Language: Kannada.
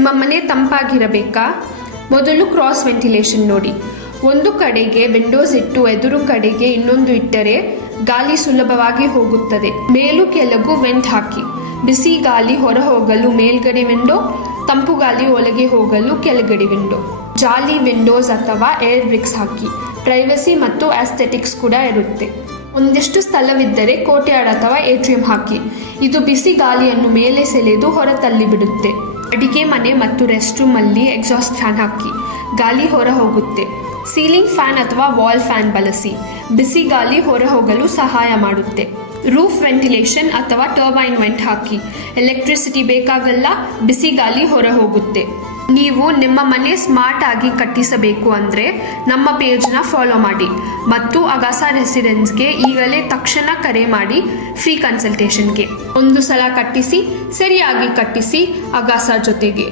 ನಿಮ್ಮ ಮನೆ ತಂಪಾಗಿರಬೇಕಾ? ಮೊದಲು ಕ್ರಾಸ್ ವೆಂಟಿಲೇಷನ್ ನೋಡಿ. ಒಂದು ಕಡೆಗೆ ವಿಂಡೋಸ್ ಇಟ್ಟು ಎದುರು ಕಡೆಗೆ ಇನ್ನೊಂದು ಇಟ್ಟರೆ ಗಾಳಿ ಸುಲಭವಾಗಿ ಹೋಗುತ್ತದೆ. ಮೇಲು ಕೆಳಗು ವೆಂಟ್ ಹಾಕಿ. ಬಿಸಿ ಗಾಳಿ ಹೊರ ಹೋಗಲು ಮೇಲ್ಗಡೆ ವಿಂಡೋ, ತಂಪು ಗಾಳಿ ಒಳಗೆ ಹೋಗಲು ಕೆಳಗಡೆ ವಿಂಡೋ. ಜಾಲಿ ವಿಂಡೋಸ್ ಅಥವಾ ಏರ್ ಬ್ರಿಕ್ಸ್ ಹಾಕಿ. ಪ್ರೈವಸಿ ಮತ್ತು ಆಸ್ಥೆಟಿಕ್ಸ್ ಕೂಡ ಇರುತ್ತೆ. ಒಂದಿಷ್ಟು ಸ್ಥಳವಿದ್ದರೆ ಕೋರ್ಟ್ಯಾರ್ಡ್ ಅಥವಾ ಏಟ್ರಿಯಂ ಹಾಕಿ. ಇದು ಬಿಸಿ ಗಾಳಿಯನ್ನು ಮೇಲೆ ಸೆಳೆದು ಹೊರ ತಳ್ಳಿಬಿಡುತ್ತೆ. ಅಡಿಗೆ ಮನೆ ಮತ್ತು ರೆಸ್ಟ್ ರೂಮ್ ಅಲ್ಲಿ ಎಕ್ಸಾಸ್ಟ್ ಫ್ಯಾನ್ ಹಾಕಿ. ಗಾಳಿ ಹೊರ ಹೋಗುತ್ತೆ. ಸೀಲಿಂಗ್ ಫ್ಯಾನ್ ಅಥವಾ ವಾಲ್ ಫ್ಯಾನ್ ಬಳಸಿ. ಬಿಸಿ ಗಾಳಿ ಹೊರ ಹೋಗಲು ಸಹಾಯ ಮಾಡುತ್ತೆ. ರೂಫ್ ವೆಂಟಿಲೇಷನ್ ಅಥವಾ ಟರ್ಬೈನ್ ವೆಂಟ್ ಹಾಕಿ. ಎಲೆಕ್ಟ್ರಿಸಿಟಿ ಬೇಕಾಗಲ್ಲ, ಬಿಸಿ ಗಾಳಿ ಹೊರ ಹೋಗುತ್ತೆ. ನೀವು ನಿಮ್ಮ ಮನೆ ಸ್ಮಾರ್ಟ್ ಆಗಿ ಕಟ್ಟಿಸಬೇಕು ಅಂದರೆ ನಮ್ಮ ಪೇಜ್ನ ಫಾಲೋ ಮಾಡಿ ಮತ್ತು ಅಗಾಸ ರೆಸಿಡೆನ್ಸ್ಗೆ ಈಗಲೇ ತಕ್ಷಣ ಕರೆ ಮಾಡಿ ಫ್ರೀ ಕನ್ಸಲ್ಟೇಷನ್ಗೆ. ಒಂದು ಸಲ ಕಟ್ಟಿಸಿ, ಸರಿಯಾಗಿ ಕಟ್ಟಿಸಿ ಅಗಾಸ ಜೊತೆಗೆ.